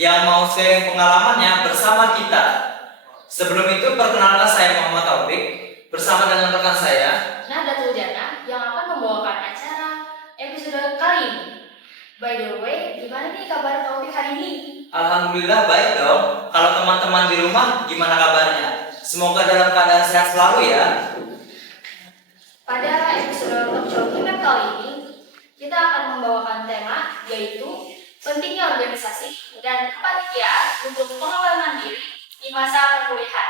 yang mau sharing pengalamannya bersama kita. Sebelum itu, perkenalkan saya Muhammad Taufik bersama dengan rekan saya Nadatul Jannah yang akan membawakan acara episode kali ini. By the way, gimana nih kabar Taufik hari ini? Alhamdulillah baik dong. Kalau teman-teman di rumah gimana kabarnya? Semoga dalam keadaan sehat selalu ya. Pada episode talk show kita kali ini, kita akan membawakan tema yaitu pentingnya organisasi dan kepanitiaan untuk pengembangan diri di masa perkuliahan.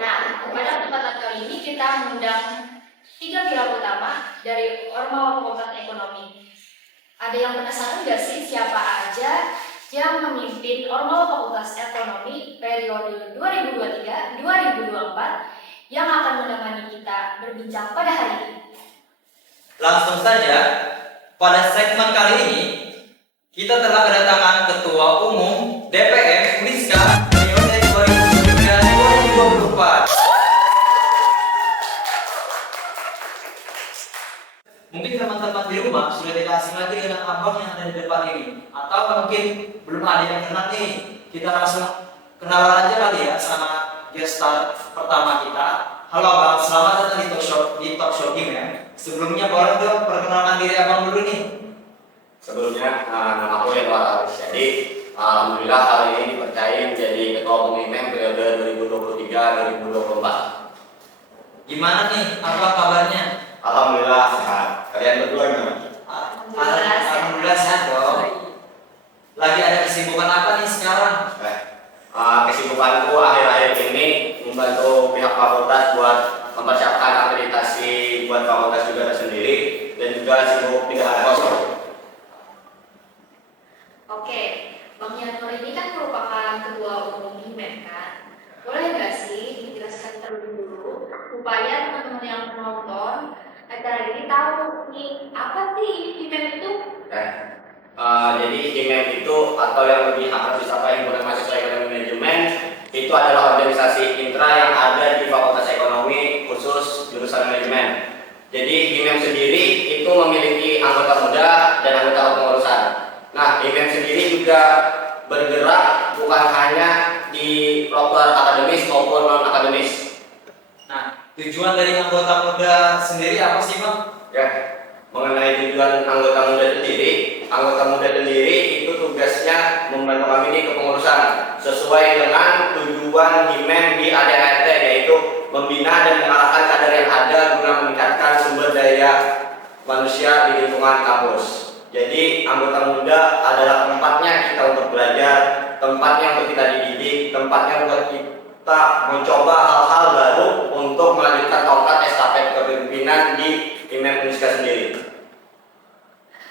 Nah, pada kesempatan kali ini kita mengundang 3 pihak utama dari Ormawa Fakultas Ekonomi. Ada yang penasaran nggak sih siapa aja yang memimpin Ormawa Fakultas Ekonomi periode 2023-2024 yang akan menemani kita berbincang pada hari ini? Langsung saja, pada segmen kali ini kita telah kedatangan Ketua Umum DPM Uniska periode 2023-2024. Mungkin teman-teman di rumah sudah tidak asing lagi dengan abang yang ada di depan ini, atau mungkin belum ada yang kenal nih. Kita langsung kenalan aja kali ya sama guest star pertama kita. Halo abang, selamat datang di talk show Gimem. Sebelumnya boleh dong perkenalkan diri abang dulu nih. Sebelumnya, nama aku Edward Aris. Jadi, alhamdulillah hari ini dipercaya menjadi Ketua Umum IMEM periode 2023-2024. Gimana nih, apa kabarnya? Alhamdulillah sehat. Kalian berdua gimana? Alhamdulillah sehat dong. Lagi ada kesibukan apa nih sekarang? Kesibukanku akhir-akhir ini membantu pihak fakultas buat mempersiapkan akreditasi buat fakultas juga sendiri dan juga sibuk di kampus. Oke, Bang Yanur ini kan merupakan Ketua Umum IMEM kan? Boleh nggak sih dijelaskan terlebih dulu supaya teman-teman yang menonton acara ini tahu nih apa sih IMEM itu? Jadi IMEM itu atau yang lebih akrab disapa Himpunan Mahasiswa Ekonomi Manajemen itu adalah organisasi intra yang ada di Fakultas Ekonomi khusus jurusan manajemen. Jadi IMEM sendiri itu memiliki anggota muda dan anggota kepengurusan. Nah, IMEM sendiri juga bergerak bukan hanya di proker akademis maupun non akademis. Nah, tujuan dari anggota muda sendiri apa sih bang? Ya, mengenai tujuan anggota muda sendiri itu tugasnya membantu kami di kepengurusan sesuai dengan tujuan IMEM di ADART, yaitu membina dan mengarahkan kader yang ada guna meningkatkan sumber daya manusia di lingkungan kampus. Jadi anggota muda adalah tempatnya kita untuk belajar, tempatnya untuk kita dididik, tempatnya buat kita mencoba hal-hal baru untuk melanjutkan tongkat estafet kepemimpinan di IMEM Uniska sendiri.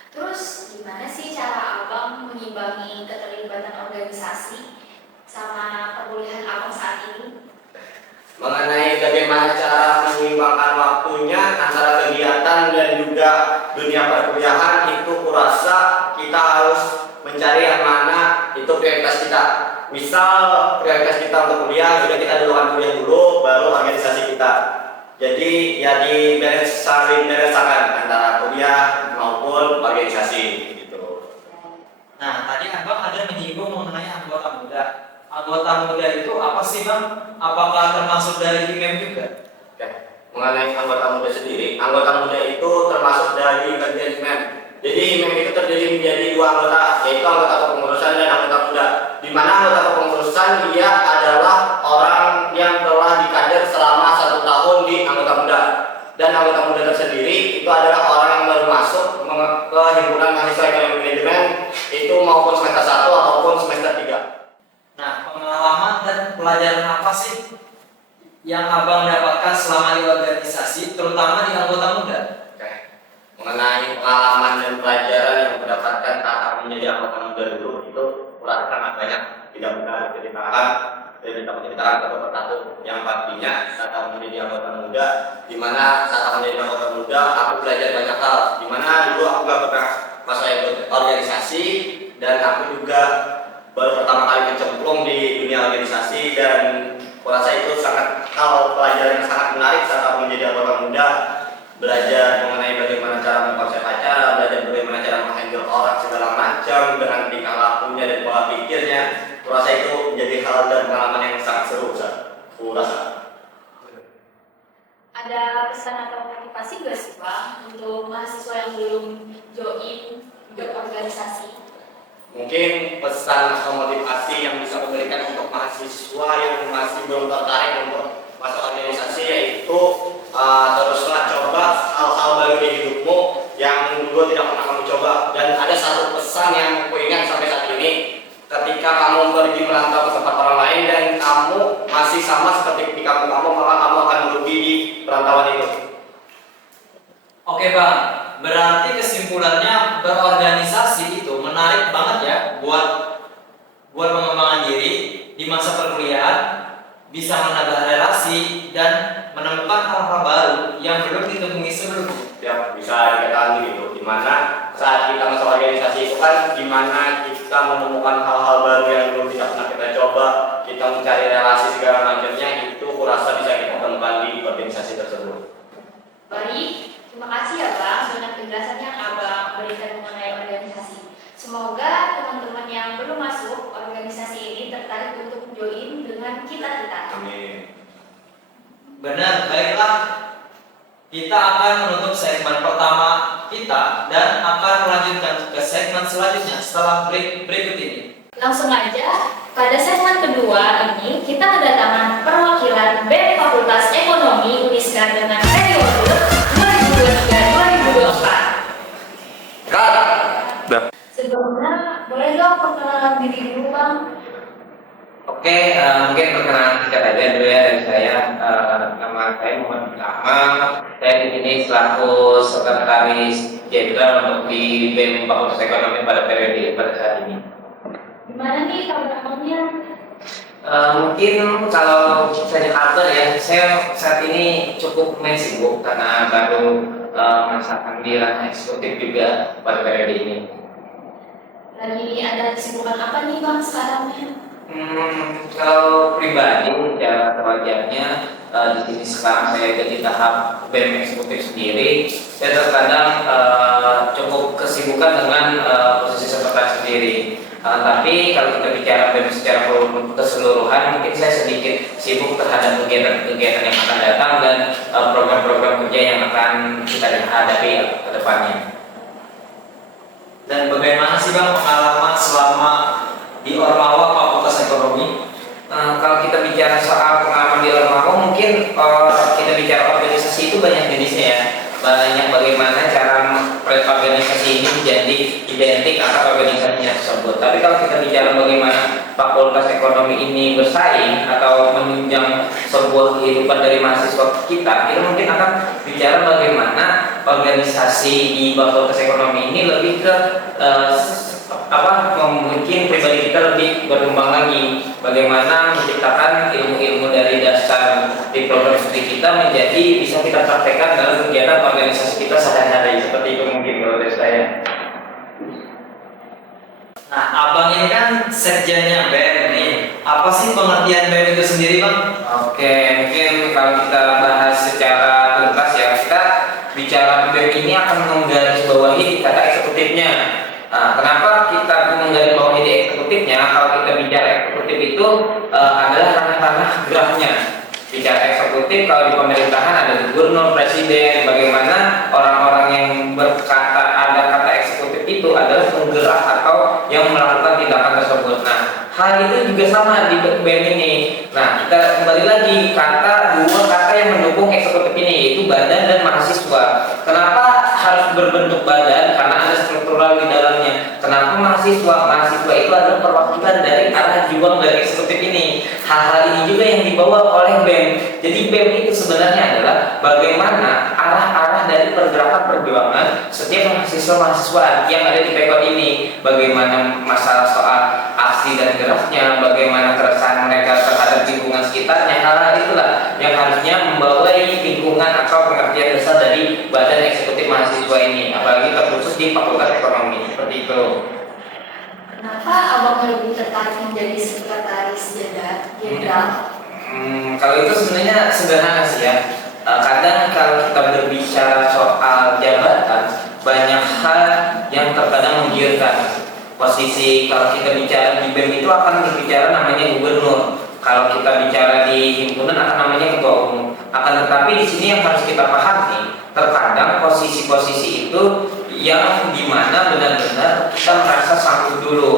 Terus gimana sih cara Abang mengimbangi keterlibatan organisasi sama perkuliahan Abang saat ini? Mengenai bagaimana cara menyeimbangkan waktunya antara kegiatan dan juga dunia perkuliahan itu kurasa kita harus mencari yang mana itu prioritas kita. Misal prioritas kita untuk kuliah, sudah kita duluan kuliah dulu, baru organisasi kita. Jadi ya saling beresakan antara kuliah maupun organisasi gitu. Nah, tadi abang ada menyinggung mengenai anggota muda. Anggota muda itu apa sih bang? Apakah termasuk dari IMEM juga? Oke. Mengenai anggota muda sendiri, anggota muda itu termasuk dari bagian IMEM. Jadi IMEM itu terdiri menjadi 2 anggota, yaitu anggota kepengurusan dan anggota muda. Di mana anggota kepengurusan dia adalah orang yang telah dikader selama 1 tahun di anggota muda. Dan anggota muda tersendiri itu adalah orang yang baru masuk ke Himpunan Mahasiswa Ekonomi Manajemen itu maupun semester 1 ataupun semester 3. Nah, pengalaman dan pelajaran apa sih yang abang dapatkan selama di organisasi, terutama di anggota muda? Oke. Mengenai pengalaman dan pelajaran yang aku dapatkan saat menjadi anggota muda dulu itu kurang sangat banyak, tidak mudah diceritakan dan tidak menceritakan satu persatu. Yang pastinya saat aku menjadi anggota muda, di mana saat aku menjadi anggota muda aku belajar banyak hal. Di mana dulu aku gak pernah masuk ikut organisasi dan aku juga baru pertama kali mencemplung di dunia organisasi, dan kurasa itu sangat hal pelajaran yang sangat menarik saat aku menjadi anggota muda. Belajar mengenai bagaimana cara mengkonsep acara, belajar bagaimana cara menghandle orang segala macam dengan tingkah lakunya dan pola pikirnya, motivasi nggak sih Bang untuk mahasiswa yang belum join organisasi? Mungkin pesan atau motivasi yang bisa memberikan untuk mahasiswa yang masih belum tertarik untuk masuk organisasi yaitu teruslah coba hal-hal baru di hidupmu yang dulu tidak pernah kamu coba. Dan ada satu pesan yang aku ingat sampai saat ini, ketika kamu pergi merantau ke tempat orang lain dan kamu masih sama seperti di kampung kamu, maka kamu akan merugi di perantauan itu. Oke Bang, berarti kesimpulannya berorganisasi itu menarik banget ya buat pengembangan diri di masa perkuliahan, bisa menambah relasi dan menemukan hal-hal baru yang belum ditemui sebelumnya. Ya, bisa dikatakan gitu, dimana saat kita masuk organisasi itu kan dimana kita menemukan hal-hal baru yang belum tidak pernah kita coba, kita mencari relasi segala macamnya, itu kurasa bisa kita temukan di organisasi tersebut. Baik, terima kasih ya Bang dengan penjelasan yang Abang berikan mengenai organisasi. Semoga teman-teman yang belum masuk organisasi ini tertarik untuk join dengan kita. Amin. Benar, baiklah. Kita akan menutup segmen pertama kita dan akan melanjutkan ke segmen selanjutnya setelah break berikut ini. Langsung aja, pada segmen kedua ini kita kedatangan perwakilan BEM Fakultas Ekonomi Uniska dengan periode 2023-2024. Sebelumnya, boleh dong perkenalan diri dulu Bang? Oke, mungkin perkenalan singkat aja dulu ya dari saya. Nama saya Muhammad Utama. Saya di sini selaku sekretaris jenderal untuk di BEM Fakultas Ekonomi pada periode pada saat ini. Gimana nih kabarnya? Mungkin kalau saya kabar ya, saya saat ini cukup sibuk karena baru masa panggilan eksekutif juga pada periode ini. Lagi ada kesibukan apa nih Bang sekarang? Kalau pribadi secara sewajarnya di sini sekarang saya ada di tahap BEM eksekutif sendiri. Saya terkadang cukup kesibukan dengan posisi sekretaris sendiri. Tapi kalau kita bicara BEM secara keseluruhan, mungkin saya sedikit sibuk terhadap kegiatan-kegiatan yang akan datang dan program-program kerja yang akan kita hadapi ke depannya. Dan bagaimana sih Bang pengalaman selama di Ormawa Fakultas Ekonomi? Kalau kita bicara soal pengalaman di Ormawa, mungkin kita bicara organisasi itu banyak jenisnya ya. Banyak bagaimana cara organisasi ini menjadi identik atau organisasinya tersebut. Tapi kalau kita bicara bagaimana Fakultas Ekonomi ini bersaing atau menunjang sebuah kehidupan dari mahasiswa kita mungkin akan bicara bagaimana organisasi di Fakultas Ekonomi ini lebih ke membuat pribadi kita lebih berkembang lagi, bagaimana menciptakan ilmu-ilmu dari dasar di program studi kita menjadi bisa kita praktekkan dalam kegiatan organisasi kita sehari-hari. Seperti itu mungkin kalau dari saya. Nah, Abang ini kan sekjennya BEM nih. Apa sih pengertian BEM itu sendiri Bang? Oke, mungkin kalau kita bahas secara tuntas ya, kita bicara BEM ini akan menggarisbawahi kata eksekutifnya. Kenapa kita menggarisbawahi di eksekutifnya? Kalau kita bicara eksekutif itu adalah ranah-ranah geraknya. Bicara eksekutif, kalau di pemerintahan ada gubernur, presiden. Bagaimana orang-orang yang berkata ada kata eksekutif itu adalah penggerak atau yang melakukan tindakan tersebut. Nah, hal itu juga sama di BEM ini. Nah, kita kembali lagi dua kata yang mendukung eksekutif ini, yaitu badan dan mahasiswa. Kenapa harus berbentuk badan? Karena ada struktural di dalamnya. Kenapa mahasiswa? Mahasiswa itu adalah perwakilan dari arah juang dari eksekutif ini. Hal-hal ini juga yang dibawa oleh BEM. Jadi BEM itu sebenarnya adalah bagaimana arah-arah dari pergerakan perjuangan setiap mahasiswa-mahasiswa yang ada di PEKON ini. Bagaimana masalah soal aksi dan geraknya, bagaimana keresahan mereka terhadap lingkungan sekitarnya. Hal-hal itulah yang harusnya membawai lingkungan atau pengertian besar dari badan eksekutif mahasiswa ini, apalagi terkhusus di Fakultas Ekonomi. Seperti itu. Kenapa Abang lebih tertarik menjadi sekretaris jenderal? Kalau itu sebenarnya sederhana sih ya. Kadang kalau kita berbicara soal jabatan, banyak hal yang terkadang menggiurkan. Posisi kalau kita bicara di BEM itu akan berbicara namanya gubernur. Kalau kita bicara di himpunan akan namanya ketua umum. Akan tetapi di sini yang harus kita pahami terkadang posisi-posisi itu yang dimana benar-benar kita merasa sanggup dulu.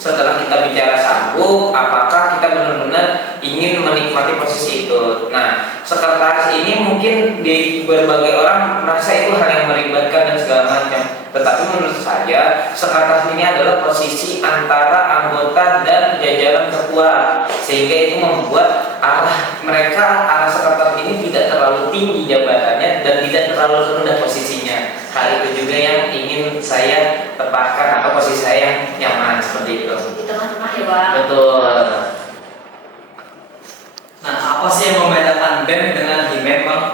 Setelah kita bicara sanggup, apakah kita benar-benar ingin menikmati posisi itu? Nah, sekretaris ini mungkin di berbagai orang merasa itu hal yang meribatkan dan segala macam. Tetapi menurut saya, sekretaris ini adalah posisi antara anggota dan jajaran ketua, sehingga itu membuat arah sekretaris ini tidak terlalu tinggi jabatannya dan tidak terlalu rendah posisinya. Hal itu juga yang ingin saya tepatkan atau posisi saya yang nyaman seperti itu. Di tengah-tengah ya Bang. Betul. Nah, apa sih yang membedakan BEM dengan HIMEM, Bang?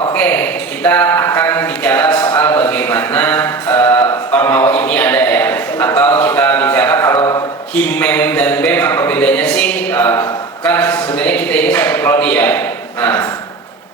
Oke, kita akan bicara soal bagaimana Ormawa ini ada ya, atau kita bicara kalau HIMEM dan BEM apa bedanya sih? Kan sebenarnya kita ini satu prodi ya. Nah,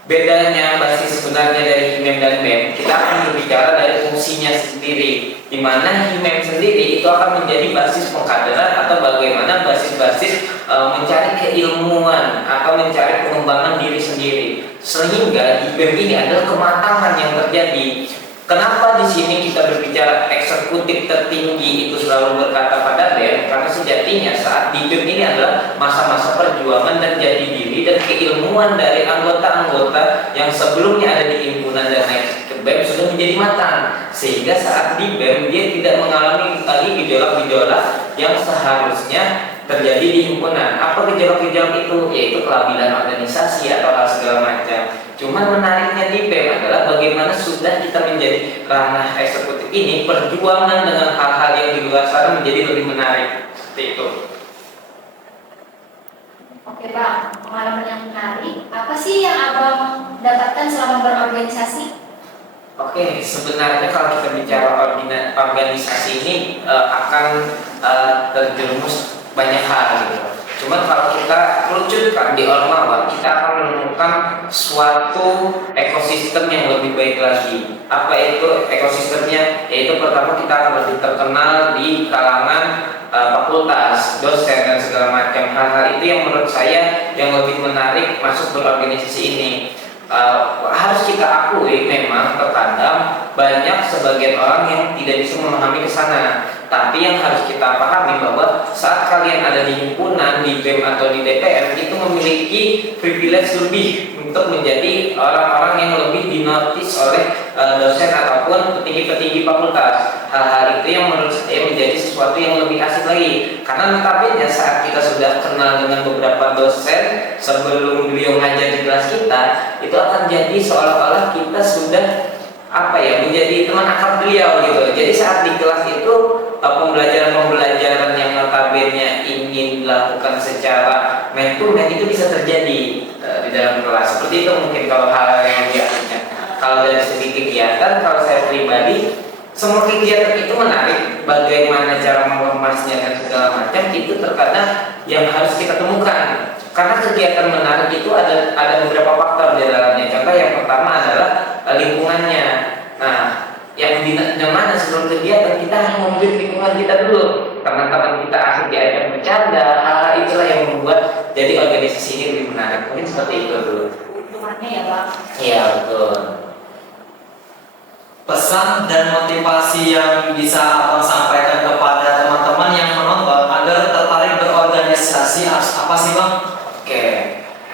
bedanya basis sebenarnya dari HIMEM dan BEM, kita akan berbicara dari fungsinya sendiri, di mana HIMEM sendiri itu akan menjadi basis pengkaderan atau bagaimana basis-basis mencari keilmuan atau mencari pengembangan diri sendiri, sehingga di BEM ini adalah kematangan yang terjadi. Kenapa di sini kita berbicara eksekutif tertinggi itu selalu berkata pada BEM? Karena sejatinya saat di BEM ini adalah masa-masa perjuangan dan jati diri dan keilmuan dari anggota-anggota yang sebelumnya ada di himpunan dan naik ke BEM sudah menjadi matang, sehingga saat di BEM dia tidak mengalami lagi gejolak-gejolak yang seharusnya terjadi di himpunan. Apa gejolak-gejolak itu? Yaitu kelabilan organisasi atau hal segala macam. Cuman menariknya di BEM adalah bagaimana sudah kita menjadi ranah eksekutif ini, perjuangan dengan hal-hal yang di luar sana menjadi lebih menarik. Seperti itu. Oke Bang, pengalaman yang menarik. Apa sih yang Abang dapatkan selama berorganisasi? Oke, sebenarnya kalau kita bicara organisasi ini akan terjerumus banyak hal gitu. Cuma kalau kita kerucutkan di Ormawa, kita akan menemukan suatu ekosistem yang lebih baik lagi. Apa itu ekosistemnya? Yaitu pertama kita akan lebih terkenal di kalangan fakultas, dosen dan segala macam. Hal-hal itu yang menurut saya yang lebih menarik masuk berorganisasi ini. Harus kita akui memang terkadang banyak sebagian orang yang tidak bisa memahami ke sana. Tapi yang harus kita pahami bahwa saat kalian ada di himpunan, di BEM atau di DPR itu memiliki privilege lebih untuk menjadi orang-orang yang lebih dinotis oleh dosen ataupun petinggi-petinggi fakultas. Hal-hal itu yang menurut saya menjadi sesuatu yang lebih asik lagi. Karena notabene saat kita sudah kenal dengan beberapa dosen sebelum beliau ngajar di kelas kita, itu akan jadi seolah-olah kita sudah menjadi teman akrab beliau gitu. Jadi saat di kelas itu pembelajaran yang notabene ingin dilakukan secara man to man itu bisa terjadi di dalam kelas. Seperti itu mungkin kalau hal yang biasanya. Kalau dari segi kegiatan, kalau saya pribadi, semua kegiatan itu menarik. Bagaimana cara mengemasnya dan segala macam itu terkadang yang harus kita temukan. Karena kegiatan menarik itu ada beberapa faktor di dalamnya. Contoh yang pertama adalah lingkungannya. Nah, yang mana sebelum kegiatan kita harus membuat lingkungan kita dulu. Teman-teman kita asik diajak bercanda, hal-hal itulah yang membuat jadi organisasi ini lebih menarik. Mungkin seperti itu dulu. Keuntungannya ya Bang. Iya betul. Pesan dan motivasi yang bisa Abang sampaikan kepada teman-teman yang menonton agar tertarik berorganisasi apa sih Bang? Oke,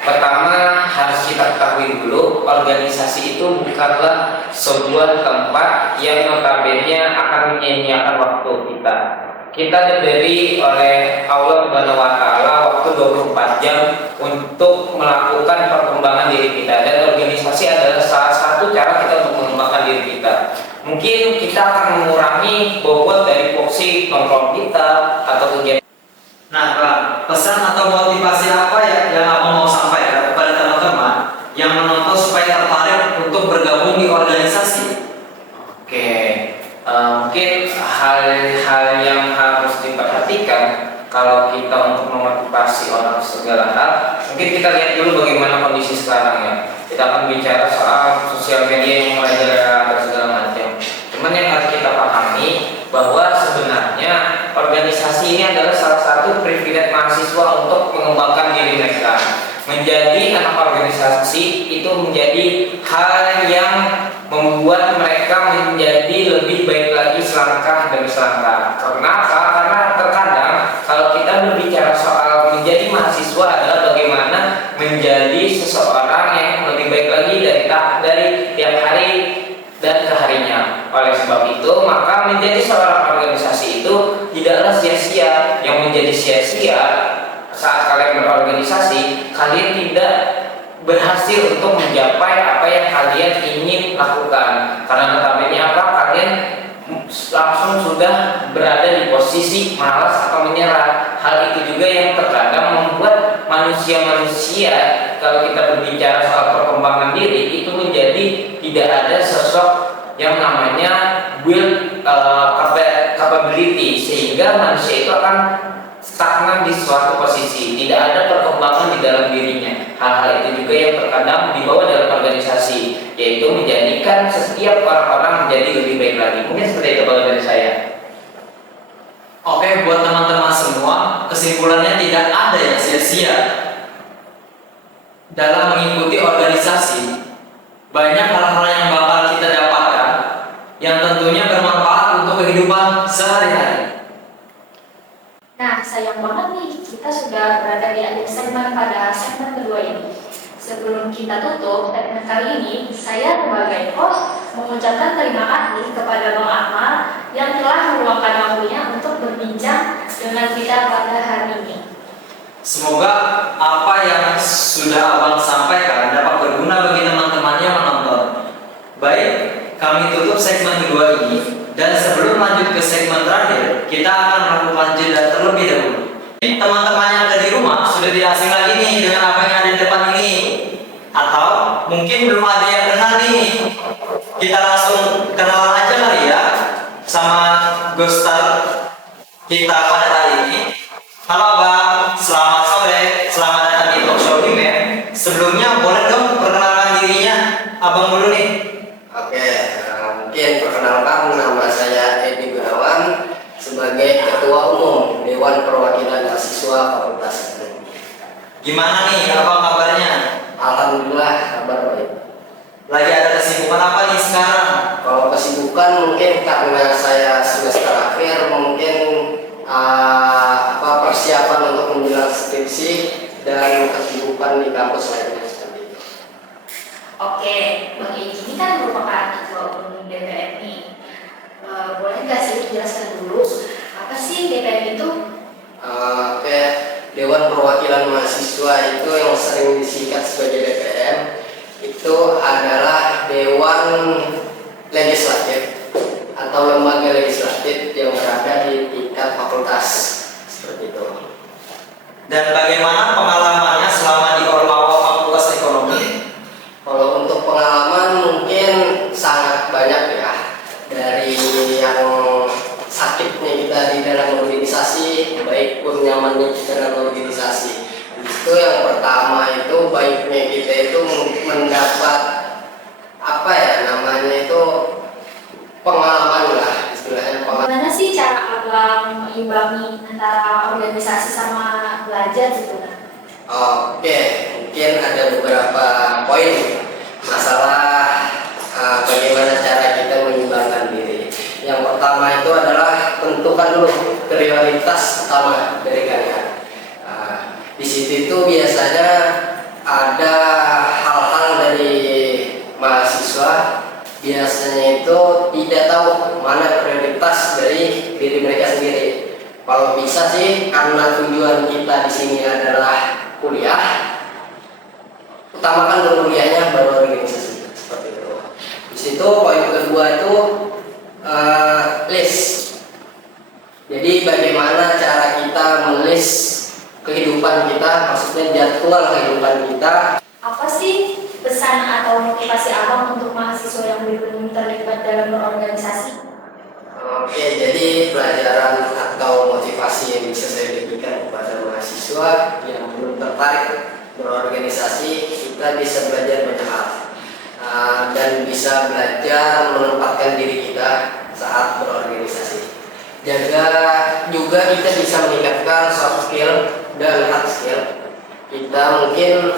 pertama harus kita ketahui dulu, organisasi itu bukanlah sebuah tempat yang notabene akan menyia-nyiakan waktu kita. Kita diberi oleh Allah Subhanahu wa Ta'ala waktu 24 jam untuk melakukan perkembangan diri kita, dan organisasi adalah salah satu cara kita untuk mengembangkan diri kita. Mungkin kita akan mengurangi bobot dari porsi kontrol kita atau kegiatan. Nah Bang, pesan atau motivasi apa yang Abang mau sampaikan kepada teman-teman yang menonton supaya tertarik untuk bergabung di organisasi? Oke, mungkin hal-hal yang harus diperhatikan kalau kita untuk memotivasi orang segala hal. Mungkin kita lihat dulu bagaimana kondisi sekarang ya. Kita akan bicara soal sosial media yang merajalela dan segala macam. Cuman yang harus kita pahami bahwa sebenarnya organisasi ini adalah salah satu privilege mahasiswa untuk mengembangkan diri mereka, menjadi anak organisasi itu menjadi hal yang membuat mereka menjadi lebih baik lagi selangkah demi selangkah. Kenapa? Karena terkadang kalau kita berbicara soal menjadi mahasiswa adalah bagaimana menjadi seseorang yang lebih baik lagi dari tiap hari dan keharinya. Oleh sebab itu, maka menjadi seorang organisasi itu tidaklah sia-sia. Yang menjadi sia-sia saat kalian berorganisasi, kalian tidak berhasil untuk mencapai apa yang kalian ingin lakukan. Karena notabene apa? Kalian langsung sudah berada di posisi malas atau menyerah. Hal itu juga yang terkadang membuat manusia-manusia, kalau kita berbicara soal perkembangan diri, itu menjadi tidak ada sosok yang namanya build capability, sehingga manusia itu akan stagnan di suatu posisi, tidak ada perkembangan di dalam dirinya. Hal-hal itu juga yang terkadang dibawa dalam organisasi, yaitu menjadikan setiap orang-orang menjadi lebih baik lagi. Mungkin seperti itu kalau dari saya. Oke, buat teman-teman semua, kesimpulannya tidak ada yang sia-sia dalam mengikuti organisasi. Banyak hal-hal yang bakal kita dapatkan yang tentunya bermanfaat untuk kehidupan sehari-hari. Nah, sayang banget nih, kita sudah berada di akhir segmen pada segmen kedua ini. Sebelum kita tutup segmen kali ini, saya sebagai host mengucapkan terima kasih kepada Bang Akmal yang telah meluangkan waktunya untuk berbincang dengan kita pada hari ini. Semoga apa yang sudah Abang sampaikan dapat berguna bagi teman-teman yang menonton. Baik, kami tutup segmen kedua ini. Dan sebelum lanjut ke segmen terakhir, kita akan melakukan jeda terlebih dahulu. Teman-teman yang ada di rumah sudah tidak asing lagi nih dengan apa yang ada di depan ini. Atau mungkin belum ada yang kenal nih. Kita langsung kenalan aja kali ya sama ghost star kita pada hari ini. Halo Bang, selamat sore, selamat datang di Talk Show Imen. Sebelumnya boleh dong perkenalkan dirinya, Abang dulu nih. Oke, mungkin perkenalkan, nama saya Edi Gunawan sebagai Ketua Umum Dewan Perwakilan Mahasiswa Fakultas Ekonomi. Gimana nih, apa kabarnya? Alhamdulillah, kabar baik. Lagi ada kesibukan apa nih sekarang? Kalau kesibukan mungkin karena saya semester akhir, mungkin persiapan untuk menjelang skripsi dan kesibukan di kampus lainnya seperti itu. Oke, Bang Egi ini kan merupakan Ketua Umum DPM. Boleh nggak sih dijelaskan dulu apa sih DPM itu? Oke, Dewan Perwakilan Mahasiswa itu yang sering disingkat sebagai DPM itu adalah Dewan Legislatif atau lembaga legislatif yang berada di tingkat fakultas seperti itu. Dan bagaimana pengalamannya selama di Ormawa Fakultas Ekonomi? Kalau untuk pengalaman mungkin sangat banyak ya, dari yang sakitnya kita di dalam organisasi, baik pun nyamannya kita dalam organisasi. Itu yang pertama itu baiknya kita itu mendapat apa ya namanya itu pengalaman lah, istilahnya pengalaman. Gimana sih cara Abang mengimbangi antara organisasi sama belajar gitu? Oke, mungkin ada beberapa poin masalah bagaimana cara kita mengimbangkan diri. Yang pertama itu adalah tentukan dulu prioritas utama dari kalian. Di situ itu biasanya ada hal-hal dari mahasiswa biasanya itu tidak tahu mana prioritas dari diri mereka sendiri. Kalau bisa sih karena tujuan kita di sini adalah kuliah, utamakan dulu kuliahnya baru organisasi seperti itu. Di situ poin kedua itu list. Jadi bagaimana cara kita melis kehidupan kita, maksudnya jadwal kehidupan kita. Apa sih pesan atau motivasi Abang untuk mahasiswa yang belum terlibat dalam berorganisasi? Oke, jadi pelajaran atau motivasi yang bisa saya berikan kepada mahasiswa yang belum tertarik berorganisasi, kita bisa belajar banyak hal dan bisa belajar menempatkan diri kita saat berorganisasi. Juga kita bisa meningkatkan soft skill dan hard skill kita mungkin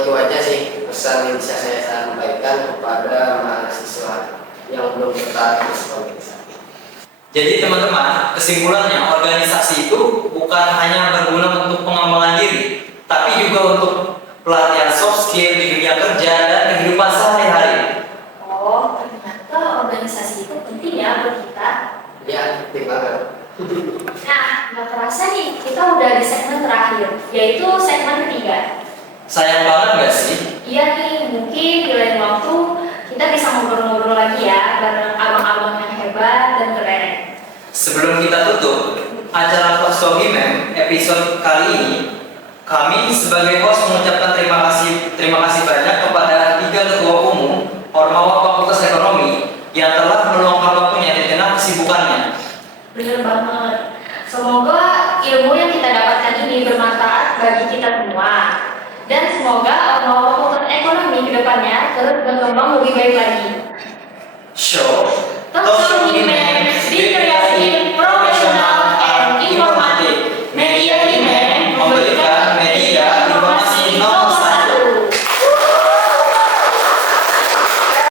itu aja sih pesan yang bisa saya sampaikan kepada mahasiswa yang belum tertarik masuk organisasi. Jadi teman-teman, kesimpulannya organisasi itu bukan hanya berguna untuk pengembangan diri, tapi juga untuk pelatihan soft skill di dunia kerja dan kehidupan sehari-hari. Oh, ternyata organisasi itu penting ya buat kita. Ya, penting banget. Nah, nggak terasa nih, kita udah di segmen terakhir, yaitu segmen ketiga. Sayang banget gak sih? Iya nih, mungkin di lain waktu kita bisa ngobrol-ngobrol lagi ya bareng abang-abang yang hebat dan keren. Sebelum kita tutup acara Talk Mem episode kali ini, kami sebagai host mengucapkan terima kasih banyak kepada 3 ketua umum Ormawa Fakultas Ekonomi yang telah meluangkan waktunya di tengah kesibukannya. Bener banget. Semoga ilmu yang kita dapatkan ini bermanfaat bagi kita semua. Dan semoga Ormawa Fakultas Ekonomi ke depannya terus berkembang lebih baik lagi.